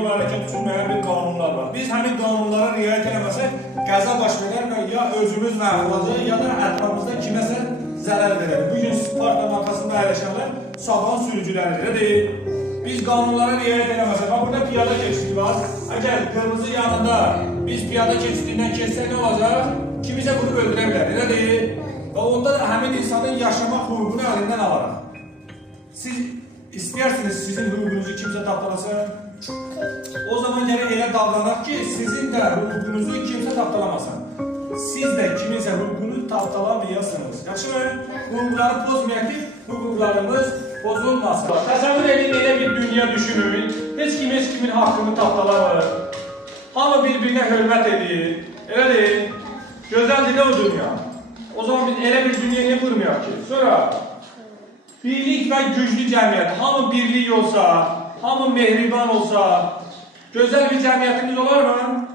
Hərəkət üçün müəyyən bir qanunlar var. Biz həmin qanunlara riayət eləməsək, qəza baş verər və ya özümüz məhv olacaq, ya da ətrafımızda kiməsə zərər verər. Bugün Sparta markasında əyləşənlər sağlam sürücüləridir, deyil. Biz qanunlara riayət eləməsək, burada piyada keçidi var. Əgər qırmızı yanında biz piyada keçidindən keçsək nə olacaq? Kimisə bunu öldürə bilər, elə deyil. Və onda da həmin insanın yaşamaq hüququnu əlindən alaraq. Siz istəyirsiniz sizin hüququnuzu kimsə tapdalasın? O zaman gərək elə davranaq ki, sizin də hüququnuzu kimsə tapdalamasın. Siz də kiminsə hüququnu tapdalamayasınız. Yaxşı mı? Hüquqları pozmayaq ki, hüquqlarımız pozulmasın. Təsəvvür edin, elə bir dünya düşünün. Heç kimin haqqını tapdalamır. Hamı bir-birinə hörmət edir. Elə deyil. Gözəldir də o dünya. O zaman biz elə bir dünya niyə qurmayaq ki? Sonra birlik və güclü cəmiyyət. Hamı birlik olsa, hamı mehriban olsa, gözəl bir cəmiyyətimiz olar mı?